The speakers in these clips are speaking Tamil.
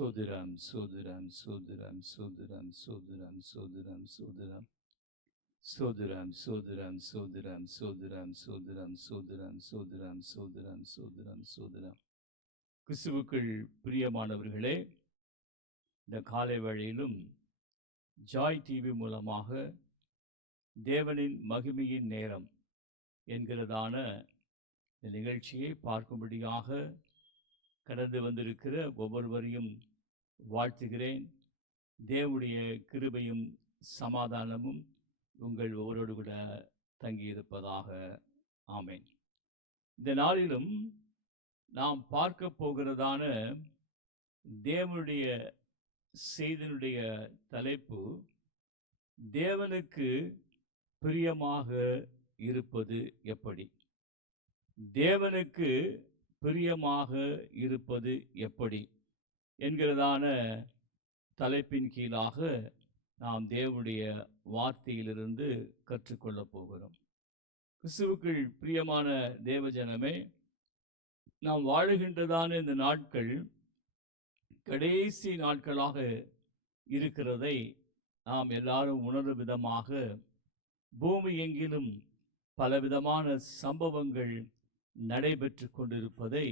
சோதரம் சோதரம் சோதரம் சோதரம் சோதரம் சோதரம் சோதரம் சோதரம் சோதரம் சோதரம் சோதரம் சோதரம் சோதரம் சோதரம் சோதரம் சோதரம் சோதரம். கிறிஸ்துவுக்குள் பிரியமானவர்களே, இந்த காலை வேளையிலும் ஜாய் டிவி மூலமாக தேவனின் மகிமையின் நேரம் என்கிறதான இந்த நிகழ்ச்சியை பார்க்கும்படியாக கடந்து வந்திருக்கிற ஒவ்வொருவரையும் வாழ்த்துகிறேன். தேவனுடைய கிருபையும் சமாதானமும் உங்கள் ஒவ்வொருவரோடு கூட தங்கியிருப்பதாக. ஆமென். இந்த நாளிலும் நாம் பார்க்க போகிறதான தேவனுடைய செய்தியினுடைய தலைப்பு, தேவனுக்கு பிரியமாக இருப்பது எப்படி. தேவனுக்கு பிரியமாக இருப்பது எப்படி என்கிறதான தலைப்பின் கீழாக நாம் தேவனுடைய வார்த்தையிலிருந்து கற்றுக்கொள்ளப் போகிறோம். கிறிஸ்துவுக்குள் பிரியமான தேவஜனமே, நாம் வாழுகின்றதான இந்த நாட்கள் கடைசி நாட்களாக இருக்கிறதை நாம் எல்லாரும் உணரும் விதமாக பூமி எங்கிலும் பலவிதமான சம்பவங்கள் நடைபெற்று கொண்டிருப்பதை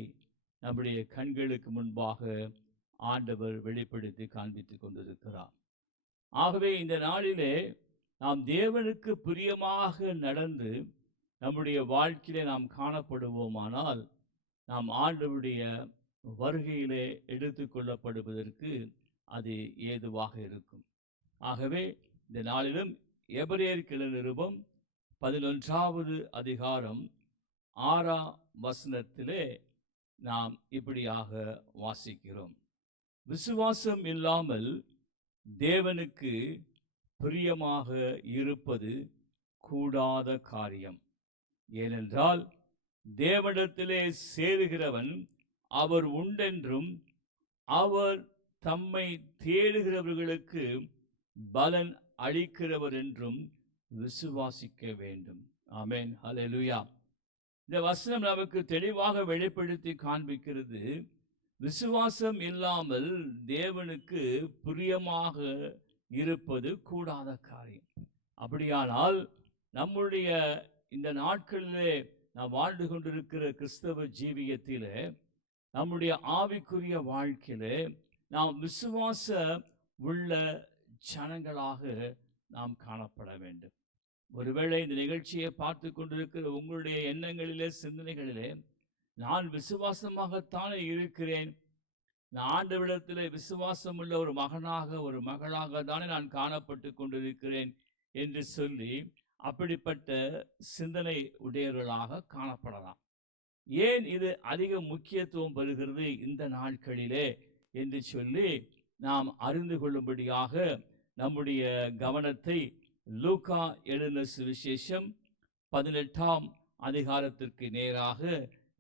நம்முடைய கண்களுக்கு முன்பாக ஆண்டவர் வெளிப்படுத்தி காண்பித்து கொண்டிருக்கிறார். ஆகவே இந்த நாளிலே நாம் தேவனுக்கு பிரியமாக நடந்து நம்முடைய வாழ்க்கையிலே நாம் காணப்படுவோமானால் நாம் ஆண்டவருடைய வருகையிலே எடுத்து கொள்ளப்படுவதற்கு அது ஏதுவாக இருக்கும். ஆகவே இந்த நாளிலும் எபிரேயர் நிருபம் 11வது அதிகாரம் 6ஆம் வசனத்திலே நாம் இப்படியாக வாசிக்கிறோம். விசுவாசம் இல்லாமல் தேவனுக்கு பிரியமாக இருப்பது கூடாத காரியம். ஏனென்றால் தேவனிடத்திலே சேருகிறவன் அவர் உண்டென்றும் அவர் தம்மை தேடுகிறவர்களுக்கு பலன் அளிக்கிறவர் என்றும் விசுவாசிக்க வேண்டும். ஆமென், ஹல்லேலூயா. இந்த வசனம் நமக்கு தெளிவாக வெளிப்படுத்தி காண்பிக்கிறது, விசுவாசம் இல்லாமல் தேவனுக்கு பிரியமாக இருப்பது கூடாத காரியம். அப்படியானால் நம்முடைய இந்த நாட்களிலே நாம் வாழ்ந்து கொண்டிருக்கிற கிறிஸ்தவ ஜீவியத்திலே, நம்முடைய ஆவிக்குரிய வாழ்க்கையிலே நாம் விசுவாச உள்ள ஜனங்களாக நாம் காணப்பட வேண்டும். ஒருவேளை இந்த நிகழ்ச்சியை பார்த்து கொண்டிருக்கிற உங்களுடைய எண்ணங்களிலே, சிந்தனைகளிலே, நான் விசுவாசமாகத்தானே இருக்கிறேன், நான் ஆண்டவரிடத்திலே விசுவாசம் உள்ள ஒரு மகனாக ஒரு மகளாக தானே நான் காணப்பட்டு கொண்டிருக்கிறேன் என்று சொல்லி அப்படிப்பட்ட சிந்தனை உடையவர்களாக காணப்படலாம். ஏன் இது அதிக முக்கியத்துவம் பெறுகிறது இந்த நாட்களிலே என்று சொல்லி நாம் அறிந்து கொள்ளும்படியாக நம்முடைய கவனத்தை லூக்கா எழுதின சுவிசேஷம் 18ஆம் அதிகாரத்திற்கு நேராக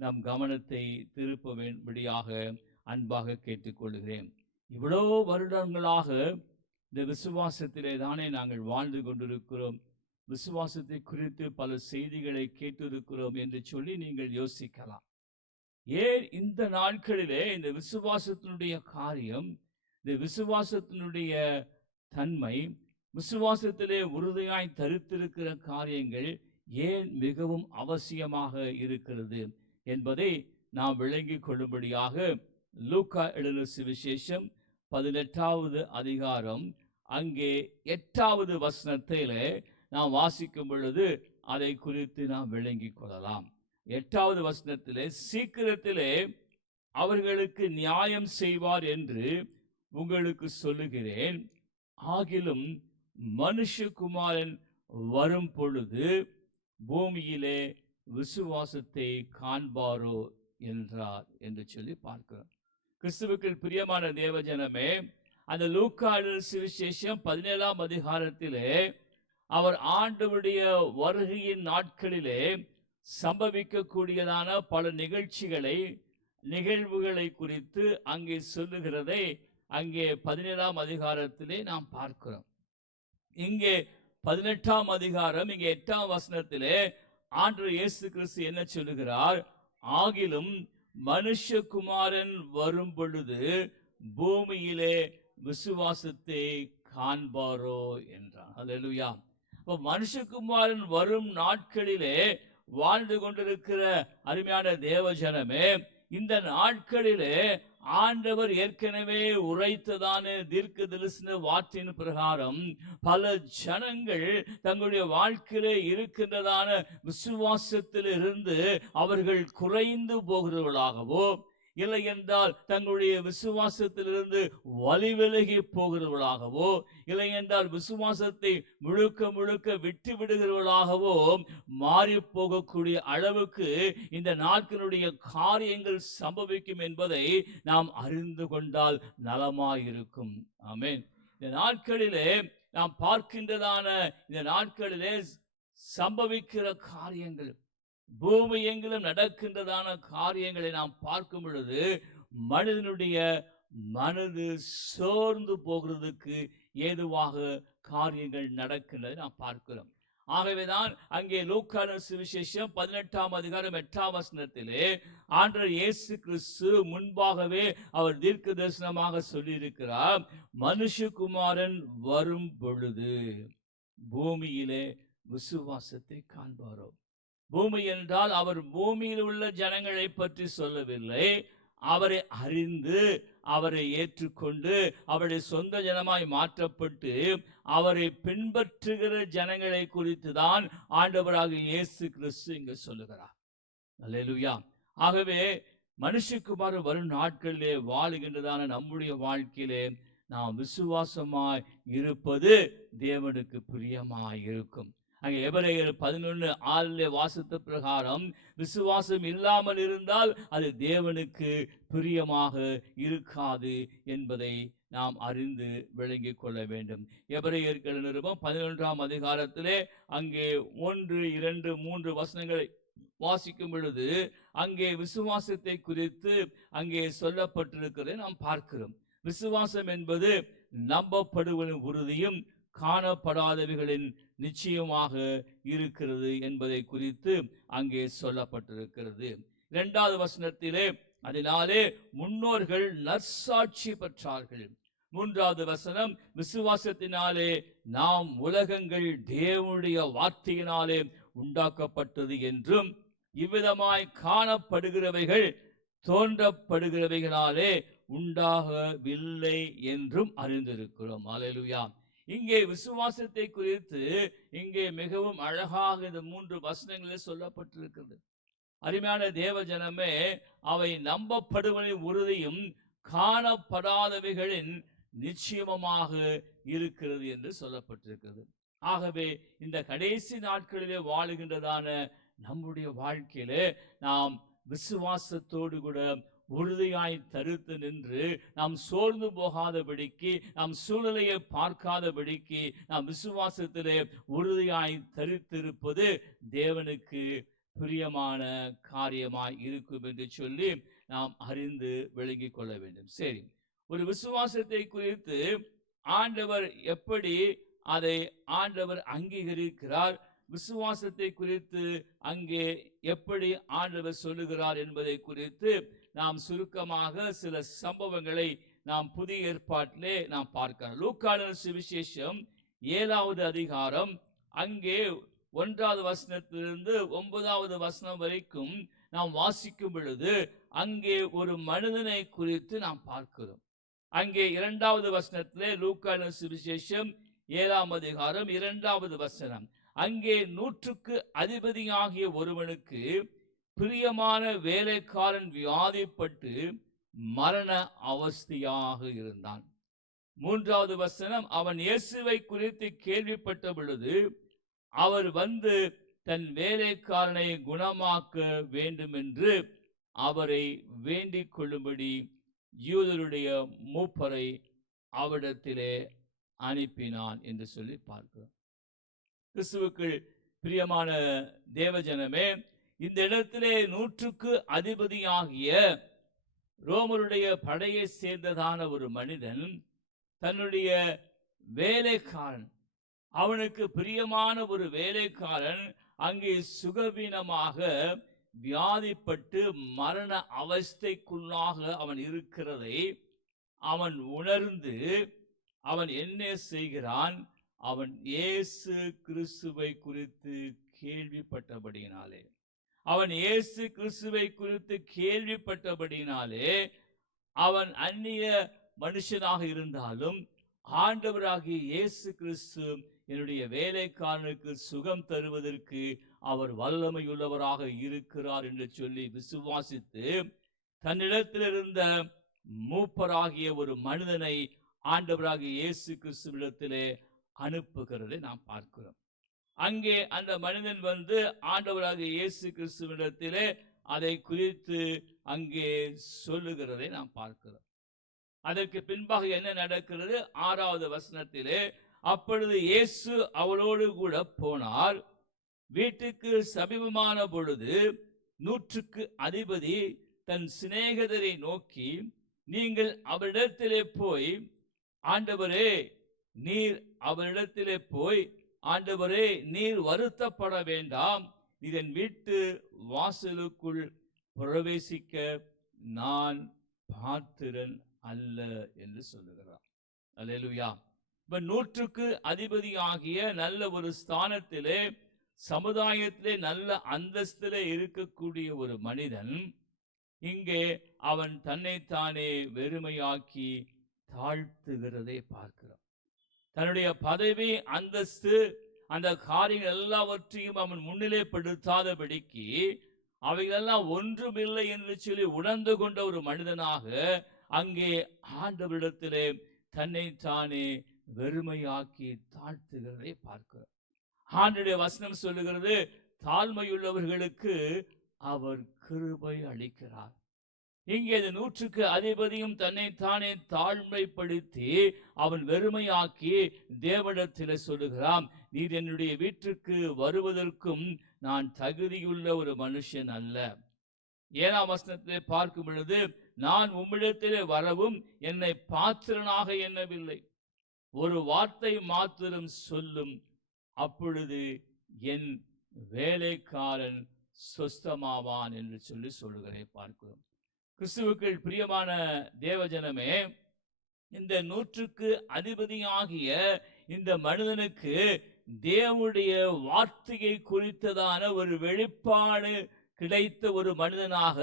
நம் கவனத்தை திருப்ப வேண்டும்படியாக அன்பாக கேட்டுக்கொள்கிறேன். இவ்வளோ வருடங்களாக இந்த விசுவாசத்திலே தானே நாங்கள் வாழ்ந்து கொண்டிருக்கிறோம், விசுவாசத்தை குறித்து பல செய்திகளை கேட்டிருக்கிறோம் என்று சொல்லி நீங்கள் யோசிக்கலாம். ஏன் இந்த நாட்களிலே இந்த விசுவாசத்தினுடைய காரியம், இந்த விசுவாசத்தினுடைய தன்மை, விசுவாசத்திலே உறுதியாய் தரித்திருக்கிற காரியங்கள் ஏன் மிகவும் அவசியமாக இருக்கிறது என்பதை நாம் விளங்கிக் கொள்ளும்படியாக லூக்கா எழுதின சுவிசேஷம் 18வது அதிகாரம் அங்கே 8வது வசனத்திலே நாம் வாசிக்கும் பொழுது அதை குறித்து நாம் விளங்கிக் கொள்ளலாம். 8வது வசனத்திலே, சீக்கிரத்திலே அவர்களுக்கு நியாயம் செய்வார் என்று உங்களுக்கு சொல்லுகிறேன், ஆகிலும் மனுஷகுமாரன் வரும் பொழுது பூமியிலே விசுவாசத்தை காண்பாரோ என்றார் என்று சொல்லி பார்க்கிறோம். கிறிஸ்துவுக்குள் பிரியமான தேவஜனமே, அந்த லூக்கா சுவிசேஷம் 17ஆம் அதிகாரத்திலே அவர் ஆண்டவருடைய வருகையின் நாட்களிலே சம்பவிக்கக்கூடியதான பல நிகழ்வுகளை குறித்து அங்கே சொல்லுகிறதை அங்கே 17ஆம் அதிகாரத்திலே நாம் பார்க்கிறோம். இங்கே 18ஆம் அதிகாரம் இங்கே 8ஆம் வசனத்திலே ஆண்டவர் இயேசு கிறிஸ்து என்ன சொல்லுகிறார்? ஆகிலும் மனுஷகுமாரன் வரும் பொழுது பூமியிலே விசுவாசத்தை காண்பாரோ என்றார். அல்லேலூயா. அப்ப மனுஷகுமாரன் வரும் நாட்களிலே வாழ்ந்து கொண்டிருக்கிற அருமையான தேவ ஜனமே, இந்த நாட்களிலே ஆண்டவர் ஏற்கனவே உரைத்ததான தீர்க்க தரிசன வார்த்தையின் பிரகாரம் பல ஜனங்கள் தங்களுடைய வாழ்க்கையிலே இருக்கின்றதான விசுவாசத்தில் இருந்து அவர்கள் குறைந்து போகிறவர்களாகவோ, இல்லை என்றால் தங்களுடைய விசுவாசத்திலிருந்து வழி விலகி போகிறவர்களாகவோ, இல்லை என்றால் விசுவாசத்தை முழுக்க முழுக்க விட்டு விடுகிறவர்களாகவோ மாறி போகக்கூடிய அளவுக்கு இந்த நாட்களுடைய காரியங்கள் சம்பவிக்கும் என்பதை நாம் அறிந்து கொண்டால் நலமாயிருக்கும். ஆமென். இந்த நாட்களிலே நாம் பார்க்கின்றதான இந்த நாட்களிலே சம்பவிக்கிற காரியங்கள், பூமி எங்கிலும் நடக்கின்றதான காரியங்களை நாம் பார்க்கும் பொழுது மனிதனுடைய மனது சோர்ந்து போகிறதுக்கு ஏதுவாக காரியங்கள் நடக்கின்றதை நாம் பார்க்கிறோம். ஆகவேதான் அங்கே லூக்கான சுவிசேஷம் 18ஆம் அதிகாரம் 8ஆம் வசனத்திலே ஆண்டவர் இயேசு கிறிஸ்து முன்பாகவே அவர் தீர்க்க தரிசனமாக சொல்லியிருக்கிறார், மனுஷகுமாரன் வரும் பொழுது பூமியிலே விசுவாசத்தை காண்பாரோ. பூமி என்றால் அவர் பூமியில் உள்ள ஜனங்களை பற்றி சொல்லவில்லை. அவரை அறிந்து அவரை ஏற்றுக்கொண்டு அவருடைய சொந்த ஜனமாய் மாற்றப்பட்டு அவரை பின்பற்றுகிற ஜனங்களை குறித்து தான் ஆண்டவராக இயேசு கிறிஸ்து இங்கு சொல்லுகிறார். அல்லேலூயா. ஆகவே மனுஷகுமாரன் வரும் நாட்களிலே வாழுகின்றதான நம்முடைய வாழ்க்கையிலே நாம் விசுவாசமாய் இருப்பது தேவனுக்கு பிரியமாய் இருக்கும். அங்கே எபிரேயர் 11:6 வாசித்த பிரகாரம் விசுவாசம் இல்லாமல் இருந்தால் அது தேவனுக்கு பிரியமாக இருக்காது என்பதை நாம் அறிந்து விளங்கிக் கொள்ள வேண்டும். எபிரேயர்கள் நிருபம் 11ஆம் அதிகாரத்திலே அங்கே 1, 2, 3 வசனங்களை வாசிக்கும் பொழுது அங்கே விசுவாசத்தை குறித்து அங்கே சொல்லப்பட்டிருக்கிறதை நாம் பார்க்கிறோம். விசுவாசம் என்பது நம்பப்படுவதின் உறுதியும் காணப்படாதவைகளின் நிச்சயமாக இருக்கிறது என்பதை குறித்து அங்கே சொல்லப்பட்டிருக்கிறது. 2வது வசனத்திலே அதனாலே முன்னோர்கள் நற்சாட்சி பெற்றார்கள். 3வது வசனம் விசுவாசத்தினாலே நாம் உலகங்கள் தேவனுடைய வார்த்தையினாலே உண்டாக்கப்பட்டது என்றும் இவ்விதமாய் காணப்படுகிறவைகள் தோன்றப்படுகிறவைகளாலே உண்டாகவில்லை என்றும் அறிந்திருக்கிறோம். அல்லேலூயா. இங்கே விசுவாசத்தை குறித்து இங்கே மிகவும் அழகாக இந்த 3 வசனங்களில் சொல்லப்பட்டிருக்கிறது. அருமையான தேவ ஜனமே, அவை நம்பப்படுவதின் உறுதியும் காணப்படாதவைகளின் நிச்சயமாக இருக்கிறது என்று சொல்லப்பட்டிருக்கிறது. ஆகவே இந்த கடைசி நாட்களிலே வாழுகின்றதான நம்முடைய வாழ்க்கையிலே நாம் விசுவாசத்தோடு கூட உறுதியாய் தரித்து நின்று நாம் சோர்ந்து போகாதபடிக்கு, நாம் சூழ்நிலையை பார்க்காதபடிக்கு நாம் விசுவாசத்திலே உறுதியாய் தரித்திருப்பது தேவனுக்கு பிரியமான காரியமாய் இருக்கும் என்று சொல்லி நாம் அறிந்து விளங்கிக் கொள்ள வேண்டும். சரி, ஒரு விசுவாசத்தை குறித்து ஆண்டவர் எப்படி அதை ஆண்டவர் அங்கீகரிக்கிறார், விசுவாசத்தை குறித்து அங்கே எப்படி ஆண்டவர் சொல்லுகிறார் என்பதை குறித்து நாம் சுருக்கமாக சில சம்பவங்களை நாம் புதிய ஏற்பாட்டிலே நாம் பார்க்கிறோம். லூக்கான சுவிசேஷம் 7வது அதிகாரம் அங்கே 1வது வசனத்திலிருந்து 9வது வசனம் வரைக்கும் நாம் வாசிக்கும் பொழுது அங்கே ஒரு மனிதனை குறித்து நாம் பார்க்கிறோம். அங்கே 2வது வசனத்திலே லூக்கான சுவிசேஷம் 7ஆம் அதிகாரம் 2வது வசனம், அங்கே 100க்கு அதிபதியாகிய ஒருவனுக்கு பிரியமான வேலைக்காரன் வியாதிப்பட்டு மரண அவஸ்தையாக இருந்தான். 3வது வசனம், அவன் இயேசுவை குறித்து கேள்விப்பட்ட பொழுது அவர் வந்து தன் வேலைக்காரனை குணமாக்க வேண்டும் என்று அவரை வேண்டிக் கொள்ளும்படி யூதருடைய மூப்பரை அவரிடத்திலே அனுப்பினான் என்று சொல்லி பார்க்கிறோம். கிறிஸ்துவுக்குள் பிரியமான தேவஜனமே, இந்த இடத்திலே 100க்கு அதிபதியாகிய ரோமருடைய படையை சேர்ந்ததான ஒரு மனிதன் தன்னுடைய வேலைக்காரன், அவனுக்கு பிரியமான ஒரு வேலைக்காரன் அங்கே சுகவீனமாக வியாதிப்பட்டு மரண அவஸ்தைக்குள்ளாக அவன் இருக்கிறதை அவன் உணர்ந்து அவன் என்ன செய்கிறான்? அவன் இயேசு கிறிஸ்துவை குறித்து கேள்விப்பட்டபடியினாலே, அவன் இயேசு கிறிஸ்துவை குறித்து கேள்விப்பட்டபடியினாலே, அவன் அந்நிய மனுஷனாக இருந்தாலும் ஆண்டவராகிய இயேசு கிறிஸ்து என்னுடைய வேலைக்காரனுக்கு சுகம் தருவதற்கு அவர் வல்லமையுள்ளவராக இருக்கிறார் என்று சொல்லி விசுவாசித்து தன்னிடத்தில் இருந்த மூப்பராகிய ஒரு மனிதனை ஆண்டவராகிய இயேசு கிறிஸ்துவிடத்திலே அனுப்புகிறதை நாம் பார்க்கிறோம். அங்கே அந்த மனிதன் வந்து ஆண்டவராகிய இயேசு கிறிஸ்துவிடத்திலே அதை குறித்து அங்கே சொல்லுகிறதை நாம் பார்க்கிறோம். அதற்கு பின்பாக என்ன நடக்கிறது? 6வது வசனத்திலே, அப்பொழுது இயேசு அவளோடு கூட போனார். வீட்டுக்கு சமீபமான பொழுது 100க்கு அதிபதி தன் சிநேகிதரை நோக்கி, நீங்கள் அவரிடத்திலே போய் ஆண்டவரே நீர் அவரிடத்திலே போய் ஆண்டவரே நீர் வருத்தப்பட வேண்டாம், இதன் வீட்டு வாசலுக்குள் பிரவேசிக்க நான் பாத்திரன் அல்ல என்று சொல்லுகிறார். அல்லேலூயா. இப்ப 100க்கு அதிபதி ஆகிய நல்ல ஒரு ஸ்தானத்திலே, சமுதாயத்திலே நல்ல அந்தஸ்திலே இருக்கக்கூடிய ஒரு மனிதன் இங்கே அவன் தன்னைத்தானே வெறுமையாக்கி தாழ்த்துகிறதை பார்க்கிறோம். தன்னுடைய பதவி, அந்தஸ்து, அந்த காரியங்கள் எல்லாவற்றையும் அவன் முன்னிலைப்படுத்தாதபடிக்கு அவைகளெல்லாம் ஒன்றுமில்லை என்று சொல்லி உணர்ந்து கொண்ட ஒரு மனிதனாக அங்கே ஆண்டவரிடத்திலே தன்னைத்தானே வெறுமையாக்கி தாழ்த்துகிறதை பார்க்கிறோம். ஆண்டவருடைய வசனம் சொல்லுகிறது, தாழ்மையுள்ளவர்களுக்கு அவர் கிருபை அளிக்கிறார். இங்கே 100க்கு அதிபதியும் தன்னைத்தானே தாழ்மைப்படுத்தி அவன் வெறுமையாக்கி தேவனிடத்திலே சொல்லுகிறான், நீர் என்னுடைய வீட்டுக்கு வருவதற்கும் நான் தகுதியுள்ள ஒரு மனுஷன் அல்ல. 7ஆம் வசனத்திலே பார்க்கும் பொழுது, நான் உம்மிடத்திலே வரவும் என்னை பாத்திரனாக எண்ணவில்லை, ஒரு வார்த்தை மாத்திரம் சொல்லும், அப்பொழுது என் வேலைக்காரன் சொஸ்தமாவான் என்று சொல்லி சொல்லுகிறதை பார்க்கிறோம். கிறிஸ்துவுக்குள் பிரியமான தேவஜனமே, இந்த 100க்கு அதிபதியாகிய இந்த மனிதனுக்கு தேவனுடைய வார்த்தையை குறித்ததான ஒரு வெளிப்பாடு கிடைத்த ஒரு மனிதனாக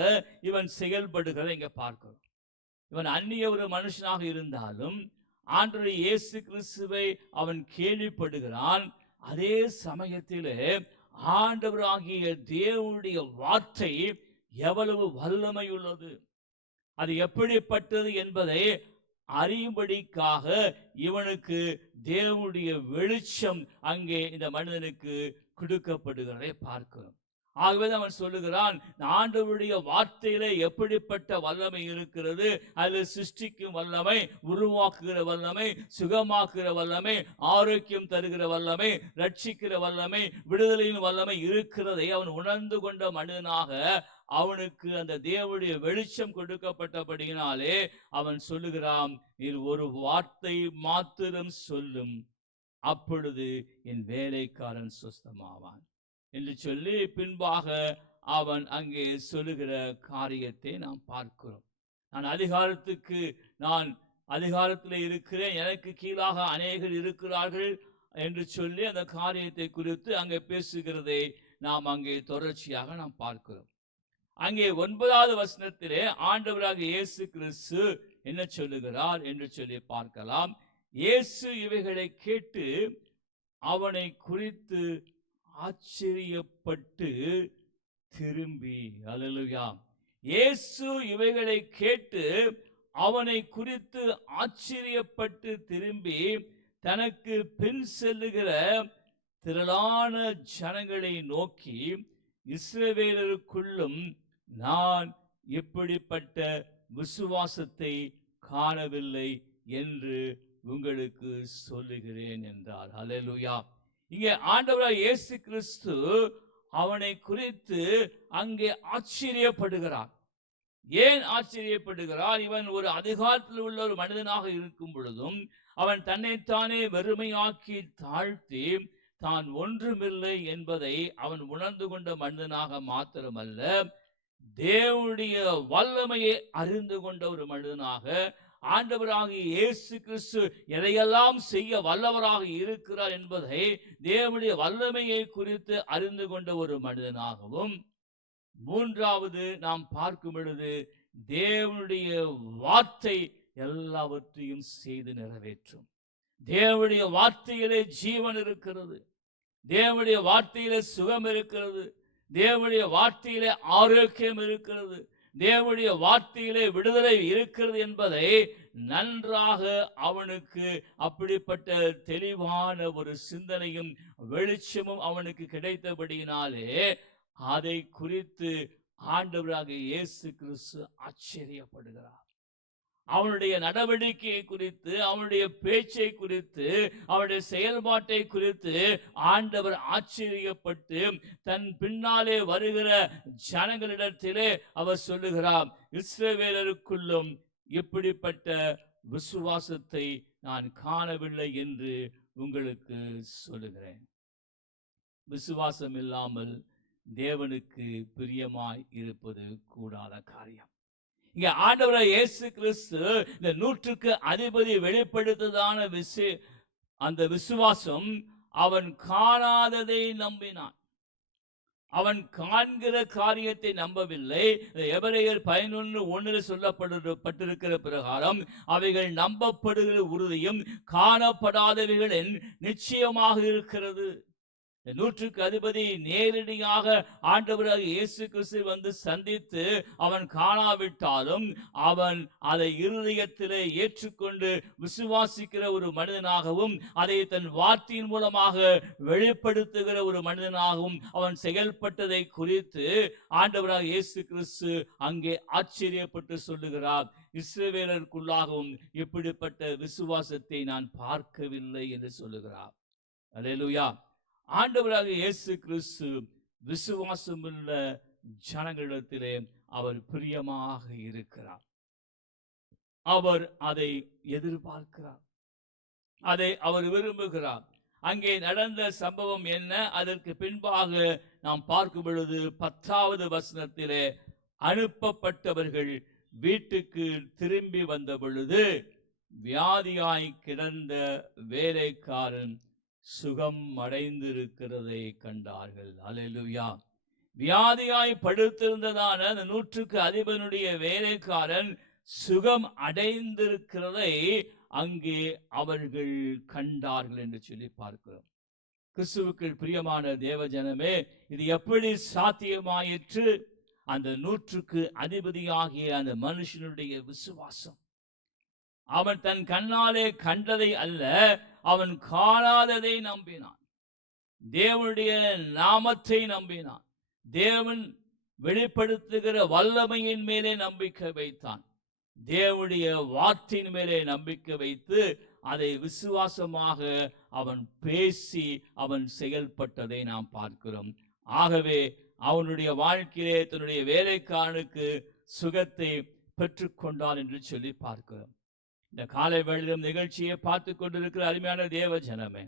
இவன் செயல்படுகிறதை இங்க பார்க்கிறோம். இவன் அந்நிய ஒரு மனுஷனாக இருந்தாலும் ஆண்டவர் இயேசு கிறிஸ்துவை அவன் கேள்விப்படுகிறான். அதே சமயத்திலே ஆண்டவராகிய தேவனுடைய வார்த்தை எவ்வளவு வல்லமை உள்ளது, அது எப்படிப்பட்டது என்பதை அறியும்படிக்காக இவனுக்கு தேவனுடைய வெளிச்சம் அங்கே இந்த மனிதனுக்கு கொடுக்கப்படுகிறதை பார்க்கிறோம். ஆகவே அவன் சொல்லுகிறான், ஆண்டவருடைய வார்த்தையிலே எப்படிப்பட்ட வல்லமை இருக்கிறது, அதில் சிருஷ்டிக்கும் வல்லமை, உருவாக்குகிற வல்லமை, சுகமாக்குகிற வல்லமை, ஆரோக்கியம் தருகிற வல்லமை, ரட்சிக்கிற வல்லமை, விடுதலையின் வல்லமை இருக்கிறதை அவன் உணர்ந்து கொண்ட மனிதனாக அவனுக்கு அந்த தேவனுடைய வெளிச்சம் கொடுக்கப்பட்டபடியினாலே அவன் சொல்லுகிறான், நீர் ஒரு வார்த்தை மாத்திரம் சொல்லும், அப்பொழுது என் வேலைக்காரன் சுஸ்தமாவான் என்று சொல்லி பின்பாக அவன் அங்கே சொல்லுகிற காரியத்தை நாம் பார்க்கிறோம். நான் அதிகாரத்தில் இருக்கிறேன், எனக்கு கீழாக அநேகர் இருக்கிறார்கள் என்று சொல்லி அந்த காரியத்தை குறித்து அங்கே பேசுகிறதை நாம் அங்கே தொடர்ச்சியாக நாம் பார்க்கிறோம். அங்கே 9வது வசனத்திலே ஆண்டவராக இயேசு கிறிஸ்து என்ன சொல்லுகிறார் என்று சொல்லி பார்க்கலாம். இயேசு இவைகளை கேட்டு அவனை குறித்து ஆச்சரியப்பட்டு திரும்பி, அல்லேலூயா, இயேசு இவைகளை கேட்டு அவனை குறித்து ஆச்சரியப்பட்டு திரும்பி தனக்கு பின் செல்லுகிற திரளான ஜனங்களை நோக்கி, இஸ்ரவேலருக்குள்ளும் நான் இப்படிப்பட்ட விசுவாசத்தை காணவில்லை என்று உங்களுக்கு சொல்லுகிறேன் என்றார். அல்லேலூயா. இங்கே ஆண்டவராகிய இயேசு கிறிஸ்து அவனை குறித்து அங்கே ஆச்சரியப்படுகிறார். ஏன் ஆச்சரியப்படுகிறார்? இவன் ஒரு அதிகாரத்தில் உள்ள ஒரு மனிதனாக இருக்கும் பொழுதும் அவன் தன்னைத்தானே வெறுமையாக்கி தாழ்த்தி தான் ஒன்றுமில்லை என்பதை அவன் உணர்ந்து கொண்ட மனிதனாக மாத்திரமல்ல, தேவனுடைய வல்லமையை அறிந்து கொண்ட ஒரு மனிதனாக, ஆண்டவராகிய இயேசு கிறிஸ்து எதையெல்லாம் செய்ய வல்லவராக இருக்கிறார் என்பதை தேவனுடைய வல்லமையை குறித்து அறிந்து கொண்ட ஒரு மனிதனாகவும், மூன்றாவது நாம் பார்க்கும் பொழுது தேவனுடைய வார்த்தை எல்லாவற்றையும் செய்து நிறைவேற்றும். தேவனுடைய வார்த்தையிலே ஜீவன் இருக்கிறது, தேவனுடைய வார்த்தையிலே சுகம் இருக்கிறது, தேவனுடைய வார்த்தையிலே ஆரோக்கியம் இருக்கிறது, தேவனுடைய வார்த்தையிலே விடுதலை இருக்கிறது என்பதை நன்றாக அவனுக்கு அப்படிப்பட்ட தெளிவான ஒரு சிந்தனையும் வெளிச்சமும் அவனுக்கு கிடைத்தபடியினாலே அதை குறித்து ஆண்டவராக இயேசு கிறிஸ்து ஆச்சரியப்படுகிறார். அவனுடைய நடவடிக்கையை குறித்து, அவனுடைய பேச்சை குறித்து, அவனுடைய செயல்பாட்டை குறித்து ஆண்டவர் ஆச்சரியப்பட்டு தன் பின்னாலே வருகிற ஜனங்களிடத்திலே அவர் சொல்லுகிறார், இஸ்ரவேலருக்குள்ளும் இப்படிப்பட்ட விசுவாசத்தை நான் காணவில்லை என்று உங்களுக்கு சொல்லுகிறேன். விசுவாசம் இல்லாமல் தேவனுக்கு பிரியமாய் இருப்பது கூடாத காரியம். இங்க ஆண்டவராகிய இயேசு கிறிஸ்து இந்த 100க்கு அதிபதி வெளிப்படுத்ததான அந்த விசுவாசம், அவன் காணாததை நம்பினான். அவன் காண்கிற காரியத்தை நம்பவில்லை. எபிரேயர் 11:1 சொல்லப்பட்டிருக்கிற பிரகாரம் அவைகள் நம்பப்படுகிற உறுதியும் காணப்படாதவைகளின் நிச்சயமாக இருக்கிறது. 100க்கு அதிபதி நேரடியாக ஆண்டவராகிய இயேசு கிறிஸ்து வந்து சந்தித்து அவன் காணாவிட்டாலும் அவன் அதை இருதயத்திலே ஏற்றுக்கொண்டு விசுவாசிக்கிற ஒரு மனிதனாகவும், அதை தன் வார்த்தையின் மூலமாக வெளிப்படுத்துகிற ஒரு மனிதனாகவும் அவன் செயல்பட்டதை குறித்து ஆண்டவராகிய இயேசு கிறிஸ்து அங்கே ஆச்சரியப்பட்டு சொல்லுகிறார், இஸ்ரவேலருக்குள்ளாகவும் இப்படிப்பட்ட விசுவாசத்தை நான் பார்க்கவில்லை என்று சொல்லுகிறார். அல்லேலூயா. ஆண்டவராகிய இயேசு கிறிஸ்து விசுவாசமுள்ள ஜனங்களிடத்திலே அவர் பிரியமாக இருக்கிறார். அவர் அதை எதிர்பார்க்கிறார், அதை அவர் விரும்புகிறார். அங்கே நடந்த சம்பவம் என்ன? அதற்கு பின்பாக நாம் பார்க்கும் பொழுது 10வது வசனத்திலே, அனுப்பப்பட்டவர்கள் வீட்டுக்கு திரும்பி வந்த பொழுது வியாதியாய் கிடந்த வேலைக்காரன் சுகம் அடைந்திருக்கிறதை கண்டார்கள். அல்லேலூயா. வியாதியாய் படுத்திருந்ததான அந்த 100க்கு அதிபனுடைய வேலைக்காரன் சுகம் அடைந்திருக்கிறதை அங்கே அவர்கள் கண்டார்கள் என்று சொல்லி பார்க்கிறோம். கிறிஸ்துவுக்கு பிரியமான தேவஜனமே, இது எப்படி சாத்தியமாயிற்று? அந்த 100க்கு அதிபதியாகிய அந்த மனுஷனுடைய விசுவாசம். அவன் தன் கண்ணாலே கண்டதை அல்ல, அவன் காணாததை நம்பினான். தேவனுடைய நாமத்தை நம்பினான். தேவன் வெளிப்படுத்துகிற வல்லமையின் மேலே நம்பிக்கை வைத்தான். தேவனுடைய வார்த்தையின் மேலே நம்பிக்கை வைத்து அதை விசுவாசமாக அவன் பேசி அவன் செயல்பட்டதை நாம் பார்க்கிறோம். ஆகவே அவனுடைய வாழ்க்கையிலே தன்னுடைய வேலைக்காரனுக்கு சுகத்தை பெற்றுக்கொண்டான் என்று சொல்லி பார்க்கிறோம். இந்த காலை வேளையிலும் நிகழ்ச்சியை பார்த்து கொண்டிருக்கிற அருமையான தேவ ஜனமே,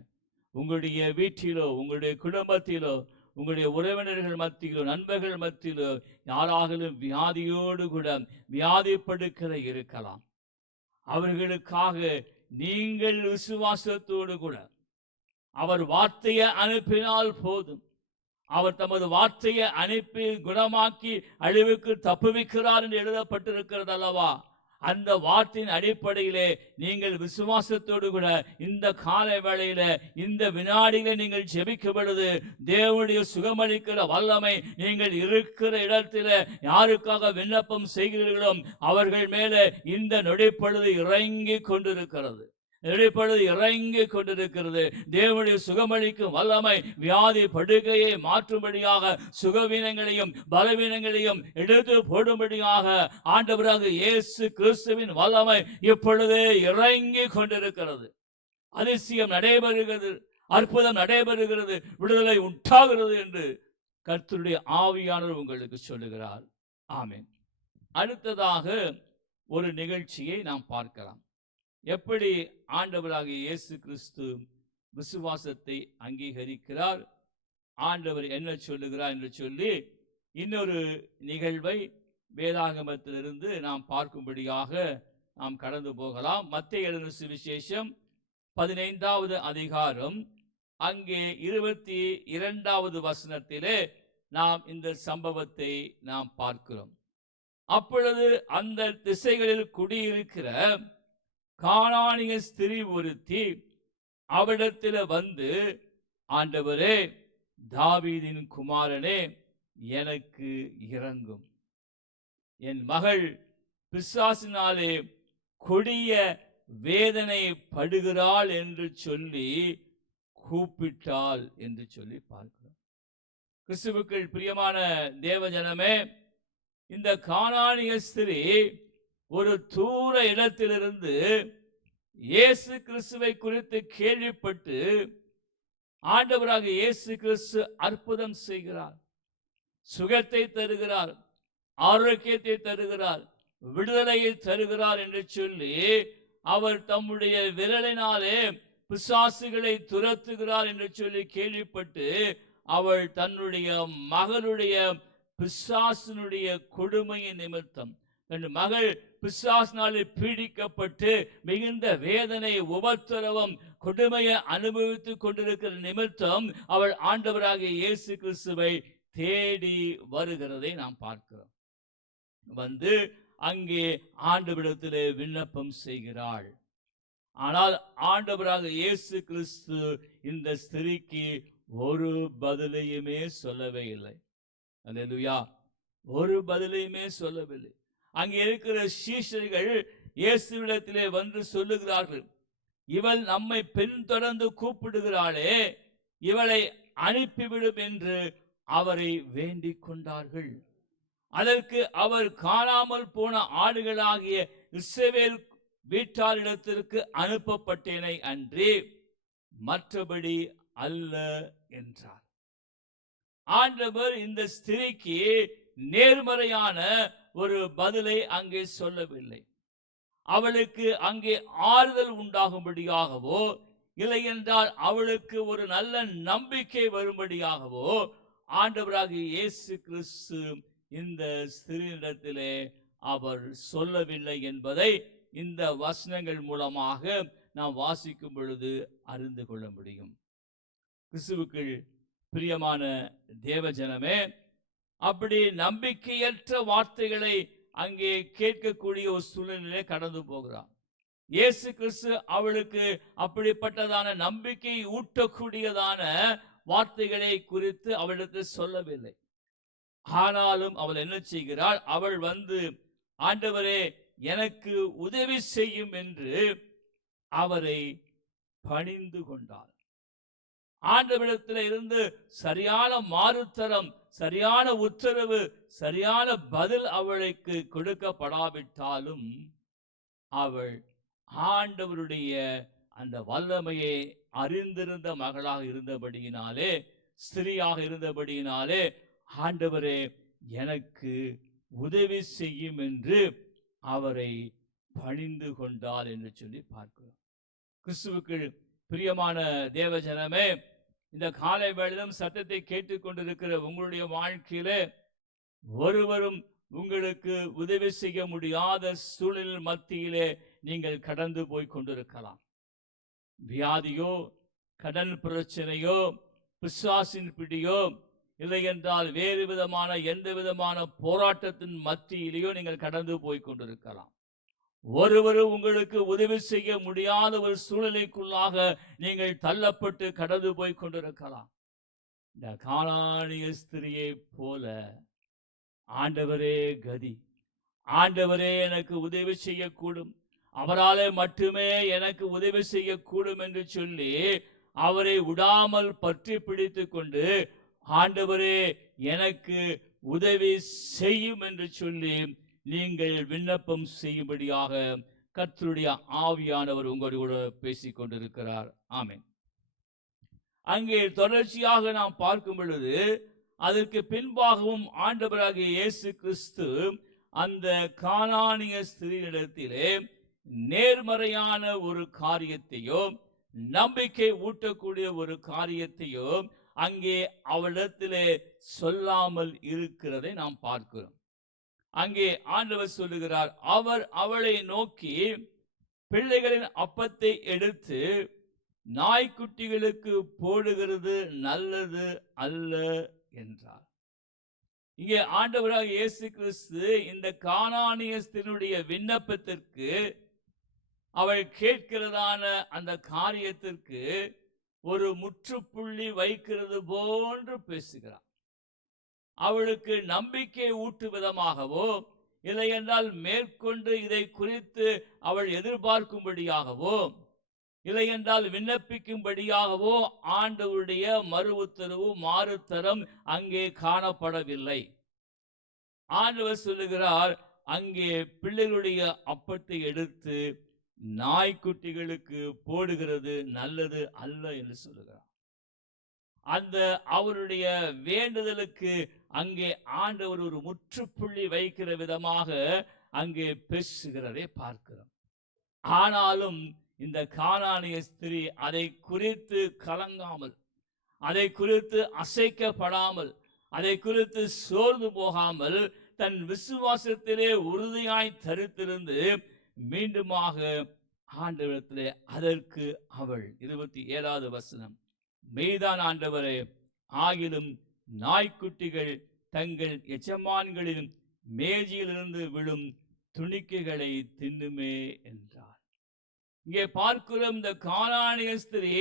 உங்களுடைய வீட்டிலோ, உங்களுடைய குடும்பத்திலோ, உங்களுடைய உறவினர்கள் மத்தியிலோ, நண்பர்கள் மத்தியிலோ யாராகிலும் வியாதியோடு கூட வியாதிப்படுக்கிற இருக்கலாம். அவர்களுக்காக நீங்கள் விசுவாசத்தோடு கூட அவர் வார்த்தையை அனுப்பினால் போதும். அவர் தமது வார்த்தையை அனுப்பி குணமாக்கி அழிவுக்கு தப்புவிக்கிறார் என்று எழுதப்பட்டிருக்கிறது அல்லவா? அந்த வார்த்தையின் அடிப்படையிலே நீங்கள் விசுவாசத்தோடு கூட இந்த காலை வேளையில, இந்த வினாடியில நீங்கள் ஜெபிக்கும் பொழுது தேவனுடைய சுகமளிக்கிற வல்லமை நீங்கள் இருக்கிற இடத்துல யாருக்காக விண்ணப்பம் செய்கிறீர்களோ அவர்கள் மேலே இந்த நொடிப்பொழுது இறங்கி கொண்டிருக்கிறது. இறங்கி கொண்டிருக்கிறது. தேவனுடைய சுகமளிக்கும் வல்லமை வியாதி படுக்கையை மாற்றும்படியாக, சுகவீனங்களையும் பலவீனங்களையும் எடுத்து போடும்படியாக ஆண்டவராக இயேசு கிறிஸ்துவின் வல்லமை இப்பொழுதே இறங்கி கொண்டிருக்கிறது. அதிசயம் நடைபெறுகிறது, அற்புதம் நடைபெறுகிறது, விடுதலை உண்டாகிறது என்று கர்த்தருடைய ஆவியானவர் உங்களுக்கு சொல்லுகிறார். ஆமென். அடுத்ததாக ஒரு நிகழ்ச்சியை நாம் பார்க்கலாம். எப்படி ஆண்டவராகிய இயேசு கிறிஸ்து விசுவாசத்தை அங்கீகரிக்கிறார், ஆண்டவர் என்ன சொல்லுகிறார் என்று சொல்லி இன்னொரு நிகழ்வை வேதாகமத்திலிருந்து நாம் பார்க்கும்படியாக நாம் கடந்து போகலாம். மத்தேயு எழுதின சுவிசேஷம் 15வது அதிகாரம் அங்கே 22வது வசனத்திலே நாம் இந்த சம்பவத்தை நாம் பார்க்கிறோம். அப்பொழுது அந்த திசைகளில் குடியிருக்கிற கானானிய ஸ்திரீ ஒருத்தி அவரிடத்தில் வந்து, ஆண்டவரே, தாவீதின் குமாரனே, எனக்கு இரங்கும், என் மகள் பிசாசினாலே கொடிய வேதனை படுகிறாள் என்று சொல்லி கூப்பிட்டாள் என்று சொல்லி பார்க்கிறோம். கிறிஸ்துவுக்குள் பிரியமான தேவஜனமே, இந்த கானானிய ஸ்திரீ ஒரு தூர இடத்திலிருந்து இயேசு கிறிஸ்துவை குறித்து கேள்விப்பட்டு ஆண்டவராக இயேசு கிறிஸ்து அற்புதம் செய்கிறார், சுகத்தை தருகிறார், ஆரோக்கியத்தை தருகிறார், விடுதலையை தருகிறார் என்று சொல்லி அவர் தம்முடைய விரலினாலே பிசாசுகளை துரத்துகிறார் என்று சொல்லி கேள்விப்பட்டு அவள் தன்னுடைய மகளுடைய பிசாசினுடைய கொடுமையின் நிமித்தம், தன் மகள் பிசாசினாலே பீடிக்கப்பட்டு மிகுந்த வேதனை, உபத்திரவம், கொடுமையை அனுபவித்துக் கொண்டிருக்கிற நிமித்தம் அவள் ஆண்டவராகிய இயேசு கிறிஸ்துவை தேடி வருகிறதை நாம் பார்க்கிறோம். வந்து அங்கே ஆண்டவரிடத்திலே விண்ணப்பம் செய்கிறாள். ஆனால் ஆண்டவராக இயேசு கிறிஸ்து இந்த ஸ்திரீக்கு ஒரு பதிலையுமே சொல்லவே இல்லை. அல்லேலூயா. ஒரு பதிலையுமே சொல்லவில்லை. அங்கே இருக்கிற சீஷர்கள் இயேசுவிடத்திலே வந்து சொல்லுகிறார்கள், இவள் நம்மை பின்தொடர்ந்து கூப்பிடுகிறாளே, இவளை அனுப்பிவிடும் என்று அவரை வேண்டிக் கொண்டார்கள். அதற்கு அவர், காணாமல் போன ஆடுகளாகிய இஸ்ரவேல் வீட்டாரிடத்திற்கு அனுப்பப்பட்டேனை அன்றி மற்றபடி அல்ல என்றார். ஆண்டவர் இந்த ஸ்திரீக்கு நேர்மறையான ஒரு பதிலை அங்கே சொல்லவில்லை. அவளுக்கு அங்கே ஆறுதல் உண்டாகும்படியாகவோ, இல்லை என்றால் அவளுக்கு ஒரு நல்ல நம்பிக்கை வரும்படியாகவோ ஆண்டவராகிய இயேசு கிறிஸ்து இந்த ஸ்திரீனிடத்திலே அவர் சொல்லவில்லை என்பதை இந்த வசனங்கள் மூலமாக நாம் வாசிக்கும் பொழுது அறிந்து கொள்ள முடியும். கிறிஸ்துவுக்குள் பிரியமான தேவஜனமே, அப்படி நம்பிக்கையற்ற வார்த்தைகளை அங்கே கேட்கக்கூடிய ஒரு சூழ்நிலையிலே கடந்து போகிறார். இயேசு கிறிஸ்து அவளுக்கு அப்படிப்பட்டதான நம்பிக்கை ஊட்டக்கூடியதான வார்த்தைகளை குறித்து அவளுக்கு சொல்லவில்லை. ஆனாலும் அவள் என்ன செய்கிறாள்? அவள் வந்து, ஆண்டவரே, எனக்கு உதவி செய்யும் என்று அவரை பணிந்து கொண்டாள். ஆண்டவரிடத்தில் இருந்து சரியான மாறுத்தரம், சரியான உத்தரவு, சரியான பதில் அவளுக்கு கொடுக்கப்படாவிட்டாலும் அவள் ஆண்டவருடைய அந்த வல்லமையை அறிந்திருந்த மகளாக இருந்தபடியினாலே, ஸ்திரீயாக இருந்தபடியினாலே, ஆண்டவரே எனக்கு உதவி செய்யும் என்று அவரை பணிந்து கொண்டாள் என்று சொல்லி பார்க்கிறோம். கிறிஸ்துவுக்கு பிரியமான தேவஜனமே, இந்த காலை வேளையிலும் சத்தத்தை கேட்டுக்கொண்டிருக்கிற உங்களுடைய வாழ்க்கையிலே ஒருவரும் உங்களுக்கு உதவி செய்ய முடியாத சூழல் மத்தியிலே நீங்கள் கடந்து போய் கொண்டிருக்கலாம். வியாதியோ, கடன் பிரச்சனையோ, பிசாசின் பிடியோ, இல்லை என்றால் வேறு விதமான எந்த விதமான போராட்டத்தின் மத்தியிலேயோ நீங்கள் கடந்து போய் கொண்டிருக்கலாம். ஒருவரும் உங்களுக்கு உதவி செய்ய முடியாத ஒரு சூழ்நிலைக்குள்ளாக நீங்கள் தள்ளப்பட்டு கடந்து போய் கொண்டிருக்கலாம். இந்த கானானிய ஸ்திரியை போல, ஆண்டவரே கதி, ஆண்டவரே எனக்கு உதவி செய்யக்கூடும், அவராலே மட்டுமே எனக்கு உதவி செய்யக்கூடும் என்று சொல்லி அவரை விடாமல் பற்றி பிடித்து கொண்டு, ஆண்டவரே எனக்கு உதவி செய்யும் என்று சொல்லி நீங்கள் விண்ணப்பம் செய்யும்படியாக கர்த்தருடைய ஆவியானவர் உங்களோடு பேசிக் கொண்டிருக்கிறார். ஆமென். அங்கே தொடர்ச்சியாக நாம் பார்க்கும் பொழுது அதற்கு பின்பாகவும் ஆண்டவராகிய இயேசு கிறிஸ்து அந்த கானானிய ஸ்திரீயிடத்திலே நேர்மறையான ஒரு காரியத்தையோ, நம்பிக்கை ஊட்டக்கூடிய ஒரு காரியத்தையோ அங்கே அவளிடத்திலே சொல்லாமல் இருக்கிறதை நாம் பார்க்கிறோம். அங்கே ஆண்டவர் சொல்லுகிறார், அவர் அவளை நோக்கி, பிள்ளைகளின் அப்பத்தை எடுத்து நாய்க்குட்டிகளுக்கு போடுகிறது நல்லது அல்ல என்றார். இங்கே ஆண்டவராக இயேசு கிறிஸ்து இந்த கானானிய ஸ்திரீயுடைய விண்ணப்பத்திற்கு, அவள் கேட்கிறதான அந்த காரியத்திற்கு ஒரு முற்றுப்புள்ளி வைக்கிறது போன்று பேசுகிறார். அவளுக்கு நம்பிக்கை ஊட்டு விதமாகவோ, இல்லை என்றால் மேற்கொண்டு இதை குறித்து அவள் எதிர்பார்க்கும்படியாகவோ, இல்லை என்றால் விண்ணப்பிக்கும்படியாகவோ ஆண்டவருடைய மறு உத்தரவு மாறுத்தரம் அங்கே காணப்படவில்லை. ஆண்டவர் சொல்லுகிறார், அங்கே பிள்ளைகளுடைய அப்பத்தை எடுத்து நாய்க்குட்டிகளுக்கு போடுகிறது நல்லது அல்ல என்று சொல்லுகிறார். அந்த அவருடைய வேண்டுதலுக்கு அங்கே ஆண்டவர் ஒரு முற்றுப்புள்ளி வைக்கிற விதமாக அங்கே பேசுகிறதை பார்க்கிறோம். ஆனாலும் இந்த கானானிய ஸ்திரீ அதை குறித்து கலங்காமல், அதை குறித்து அசைக்கப்படாமல், அதை குறித்து சோர்ந்து போகாமல், தன் விசுவாசத்திலே உறுதியாய் தரித்திருந்து மீண்டுமாக ஆண்டவரிடத்திலே, அதற்கு அவள் 27வது வசனம், மெய்தான் ஆண்டவரே, ஆகிலும் நாய்க்குட்டிகள் தங்கள் எஜமான்களின் மேஜையிலிருந்து விழும் துணிக்கைகளை தின்னுமே என்றார். இங்கே பார்க்கிறோம், இந்த கானானிய ஸ்திரீ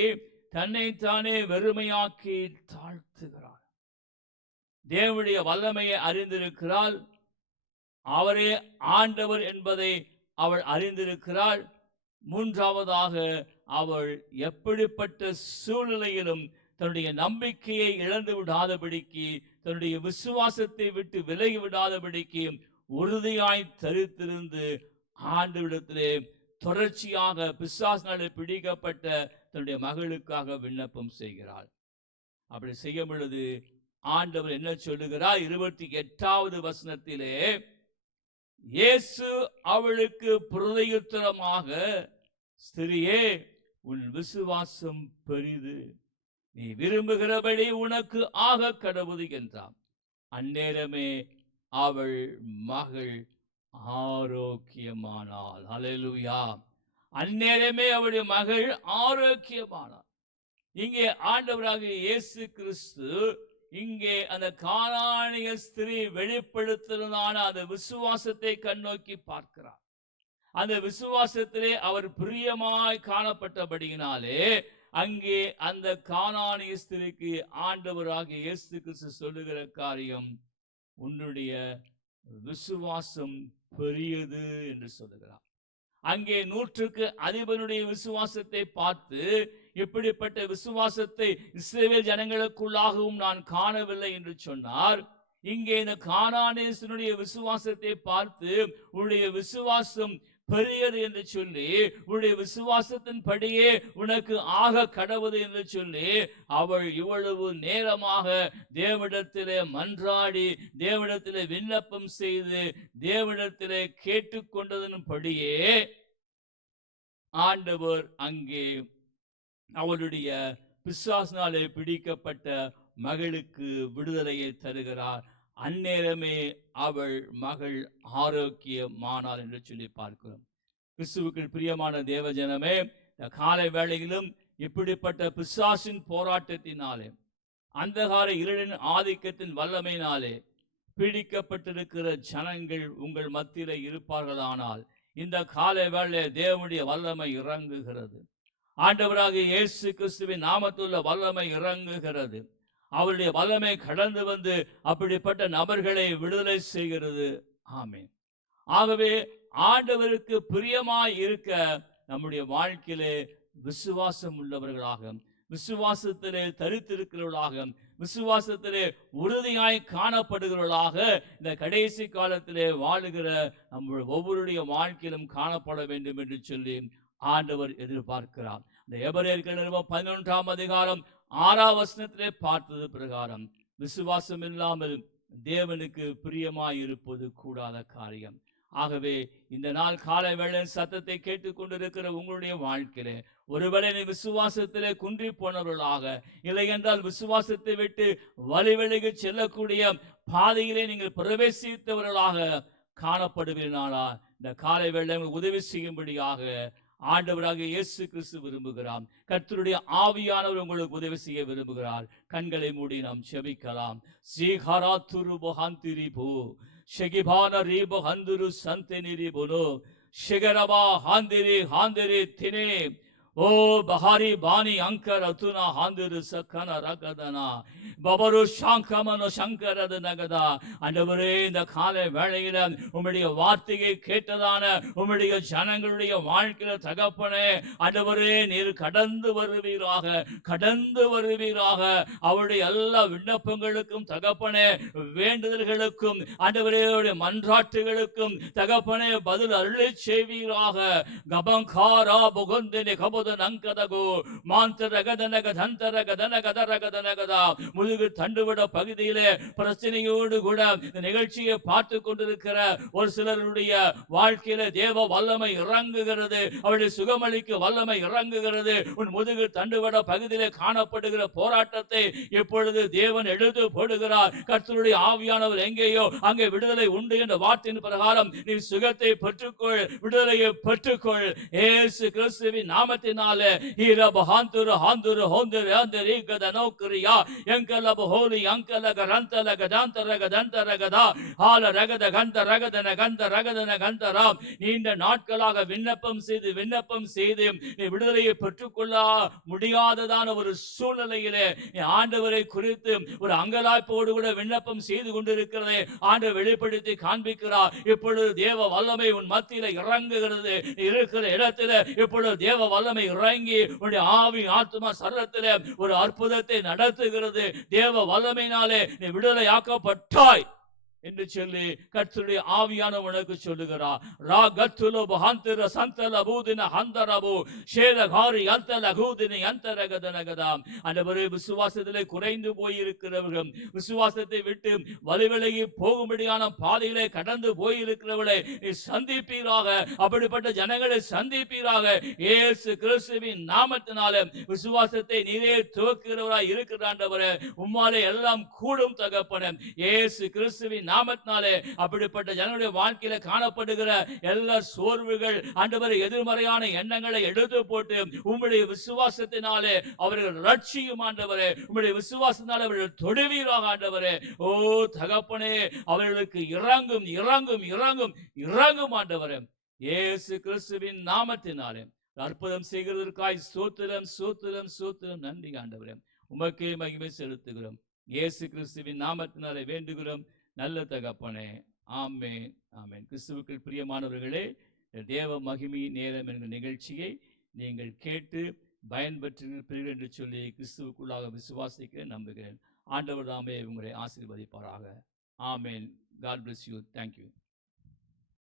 தன்னைத்தானே வெறுமையாக்கி தாழ்த்துகிறாள். தேவனுடைய வல்லமையை அறிந்திருக்கிறாள். அவரே ஆண்டவர் என்பதை அவள் அறிந்திருக்கிறாள். மூன்றாவதாக, அவள் எப்படிப்பட்ட சூழ்நிலையிலும் தன்னுடைய நம்பிக்கையை இழந்து விடாதபடிக்கு, தன்னுடைய விசுவாசத்தை விட்டு விலகி விடாதபடிக்கு உறுதியாய் தரித்திருந்து ஆண்டவரிடத்திலே தொடர்ச்சியாக பிசாசினாலே பிடிக்கப்பட்ட தன்னுடைய மகளுக்காக விண்ணப்பம் செய்கிறாள். அப்படி செய்யும் பொழுது ஆண்டவர் என்ன சொல்லுகிறார்? 28வது வசனத்திலே, இயேசு அவளுக்கு பிரதியுத்தரமாக, ஸ்திரியே, உன் விசுவாசம் பெரிது, நீ விரும்புகிறபடி உனக்கு ஆக கடவுது என்றார். அந்நேரமே அவள் மகள் ஆரோக்கியமானாள். ஹல்லேலூயா! அந்நேரமே அவளுடைய மகள் ஆரோக்கியமானாள். இங்கே ஆண்டவராக இயேசு கிறிஸ்து இங்கே அந்த கானானிய ஸ்திரீ வெளிப்படுத்தினான அந்த விசுவாசத்தை கண்ணோக்கி பார்க்கிறார். அந்த விசுவாசத்திலே அவர் பிரியமாய் காணப்பட்டபடியினாலே அங்கே அந்த கானானிய ஸ்திரீக்கு ஆண்டவராக இயேசு கிறிஸ்து சொல்லுகிற காரியம், உன்னுடைய விசுவாசம் பெரியது என்று சொல்லுகிறார். அங்கே 100க்கு அதிபனுடைய விசுவாசத்தை பார்த்து, இப்படிப்பட்ட விசுவாசத்தை இஸ்ரவேல் ஜனங்களுக்குள்ளாகவும் நான் காணவில்லை என்று சொன்னார். இங்கே இந்த கானானியனுடைய விசுவாசத்தை பார்த்து, உன்னுடைய விசுவாசம் பெரியது என்று சொல்லி, உன்னுடைய விசுவாசத்தின் படியே உனக்கு ஆக கடவுது என்று சொல்லி, அவள் இவ்வளவு நேரமாக தேவனிடத்திலே மன்றாடி, தேவனிடத்திலே விண்ணப்பம் செய்து, தேவனிடத்திலே கேட்டுக்கொண்டதன் படியே ஆண்டவர் அங்கே அவளுடைய பிசாசினாலே பிடிக்கப்பட்ட மகளுக்கு விடுதலையை தருகிறார். அந்நேரமே அவள் மகள் ஆரோக்கியமானாள் என்று சொல்லி பார்க்கிறோம். கிறிஸ்துவுக்குள் பிரியமான தேவஜனமே, இந்த காலை வேளையிலும் இப்படிப்பட்ட பிசாசின் போராட்டத்தினாலே, அந்தகார இருளின் ஆதிக்கத்தின் வல்லமையினாலே பிடிக்கப்பட்டிருக்கிற ஜனங்கள் உங்கள் மத்தியிலே இருப்பார்களானால், இந்த காலை வேளை தேவனுடைய வல்லமை இறங்குகிறது. ஆண்டவராக இயேசு கிறிஸ்துவின் நாமத்துள்ள வல்லமை இறங்குகிறது. அவருடைய வல்லமை கடந்து வந்து அப்படிப்பட்ட நபர்களை விடுதலை செய்கிறது. ஆமென். ஆகவே ஆண்டவருக்கு பிரியமாய் இருக்க நம்முடைய வாழ்க்கையிலே விசுவாசம் உள்ளவர்களாக, விசுவாசத்திலே தரித்திருக்கிறவர்களாக, விசுவாசத்திலே உறுதியாய் காணப்படுகிறவர்களாக இந்த கடைசி காலத்திலே வாழுகிற நம்முடைய ஒவ்வொருடைய வாழ்க்கையிலும் காணப்பட வேண்டும் என்று சொல்லி ஆண்டவர் எதிர்பார்க்கிறார். இந்த எபிரேயர்கள் நிருபம் 11ஆம் அதிகாரம் 6ஆம் வசனத்திலே பார்த்தது பிரகாரம், விசுவாசம் இல்லாமல் தேவனுக்கு பிரியமாய் இருப்பது கூடாத காரியம். ஆகவே இந்த நாள் காலை வேளை சத்தத்தை கேட்டுக்கொண்டிருக்கிற உங்களுடைய வாழ்க்கையிலே ஒருவேளை நீ விசுவாசத்திலே குன்றி போனவர்களாக, இல்லை என்றால் விசுவாசத்தை விட்டு வழிவெளிக்கு செல்லக்கூடிய பாதையிலே நீங்கள் பிரவேசித்தவர்களாக காணப்படுவீனாலா இந்த காலை வேளை உதவி செய்யும்படியாக ஆண்டவராக இயேசு கிறிஸ்து விரும்புகிறார். கர்த்தருடைய ஆவியானவர் உங்களுக்கு உதவி செய்ய விரும்புகிறார். கண்களை மூடி நாம் செபிக்கலாம். சீகாரா துருபோ ஹந்திரிபோ ஷெகிபான ரீபோ ஹந்துரு சந்தெனிரிபோனோ ஷெகரபா ஹாந்திரி ஹாந்திரி தினே ஓ பஹாரி பாணி அங்கர் அத்துனா ஹாந்திரு சக்கன ரகதனா பபரு சாங்கமனோ சங்கரது நகதா. ஆண்டவரே இந்த காலை வேளையில உம்முடைய வார்த்தையை கேட்டதான உம்முடைய ஜனங்களுடைய வாழ்க்கையில தகப்பனே ஆண்டவரே நீர் கடந்து வருவீராக, கடந்து வருவீராக. அவருடைய எல்லா விண்ணப்பங்களுக்கும் தகப்பனே, வேண்டுதல்களுக்கும் ஆண்டவரே மன்றாட்டுகளுக்கும் தகப்பனே பதில் அருளை செய்வீராக. கபங்காரா புகுந்தினி கபுத நங்கதகு மாந்தரகதனக தந்தரகதனகதரகதனகதா. முதுகு தண்டுவிட பகுதியிலே பிரச்சனையோடு கூட நிகழ்ச்சியை பார்த்து கொண்டிருக்கிற ஒரு சிலருடைய வாழ்க்கையில தேவ வல்லமை இறங்குகிறது. அவருடைய சுகமளிக்க வல்லமை இறங்குகிறது. உன் முதுகு தண்டுவிட பகுதியிலே காணப்படுகிற போராட்டத்தை இப்பொழுது தேவன் எழுது போடுகிறார். கர்த்தருடைய ஆவியானவர் எங்கேயோ அங்கே விடுதலை உண்டு என்ற வார்த்தையின் பிரகாரம் நீ சுகத்தை பெற்றுக்கொள், விடுதலையை பெற்றுக்கொள். இயேசு கிறிஸ்துவின் நாமத்தினாலே ஹீரபஹாந்துரு ஹாந்துரு ஹோந்துரு ஹாந்துரு கதனோக்ரியா எங்கலப ஹோலி அங்கலக ரந்தலக தாந்தரக தந்தரகதா ஹால ரகத கந்த ரகதன கந்த ரகதன கந்தராம். நீண்ட நாட்களாக விண்ணப்பம் செய்து நீ விடுதலையை பெற்றுக்கொள்ள முடியாததான ஒரு சூழ்நிலையிலே ஆண்டவரை குறித்து ஒரு அங்கலாய்ப்போடு கூட விண்ணப்பம் செய்து கொண்டிருக்கிறதை ஆண்டவர் வெளிப்படுத்தி காண்பிக்கிறார். இப்பொழுது தேவ வல்லமை உன் மத்தியில இறங்குகிறது. இருக்கிற இடத்துல இப்பொழுது தேவ வல்லமை இறங்கி உன்னுடைய ஆவி ஆத்மா சரீரத்திலே ஒரு அற்புதத்தை நடத்துகிறது. தேவ வல்லமையினாலே நீ விடுதலையாக்கப்பட்டாய் என்று சொல்லி கர்த்தருடைய ஆவியான உனக்கு சொல்லுகிறார். ராகத்துலோ பஹந்தர சந்தல பூதின ஹந்தரபு ஷேரகாரி அந்தல கூதினி அந்தரகதனகதாம். ஆண்டவரே விசுவாசத்திலே குறைந்து போய் இருக்கிறவர்கள், விசுவாசத்தை விட்டு வழிவிலகி போகும்படியான பாதையிலே கடந்து போய் இருக்கிறவர்களை நீ சந்திப்பீராக. அப்படிப்பட்ட ஜனங்களை சந்திப்பீராக. இயேசு கிறிஸ்துவின் நாமத்தினாலே விசுவாசத்தை நீரே துவக்குகிறவராய் இருக்கிற ஆண்டவரே, உம்மாலே எல்லாம் கூடும் தகப்பனே. இயேசு கிறிஸ்துவின் நாமத்தினாலே அப்படிப்பட்ட ஜனங்களுடைய வாழ்க்கையில காணப்படுகிற எல்லா சோர்வுகள் ஆண்டவரே, எதிர்மறையான எண்ணங்களை எடுத்து போட்டு உம்முடைய விசுவாசத்தினாலே அவர்கள் ரட்சியும் ஆண்டவரே. உம்முடைய விசுவாசத்தினாலே அவர்கள் தொடுவீராக ஆண்டவரே. ஓ தகப்பனே, அவர்களுக்கு இறங்கும் இறங்கும் இறங்கும் இறங்கும் ஆண்டவரே. இயேசு கிறிஸ்துவின் நாமத்தினாலே அற்புதம் செய்கிறதற்காய் ஸ்தோத்திரம் ஸ்தோத்திரம் ஸ்தோத்திரம். நன்றி ஆண்டவரே, உமக்கே மகிமை செலுத்துகிறோம். இயேசு கிறிஸ்துவின் நாமத்தினாலே வேண்டுகிறோம் நல்ல தகப்பனே. ஆமென் ஆமென். கிறிஸ்துவுக்குள் பிரியமானவர்களே, தேவ மகிமை நேரம் என்கிற நிகழ்ச்சியை நீங்கள் கேட்டு பயன்பெற்றிருப்பீர்கள் என்று சொல்லி கிறிஸ்துவுக்குள்ளாக விசுவாசிக்கிறேன், நம்புகிறேன். ஆண்டவர் தாமே உங்களை ஆசீர்வதிப்பாராக. ஆமென். God bless you. Thank you.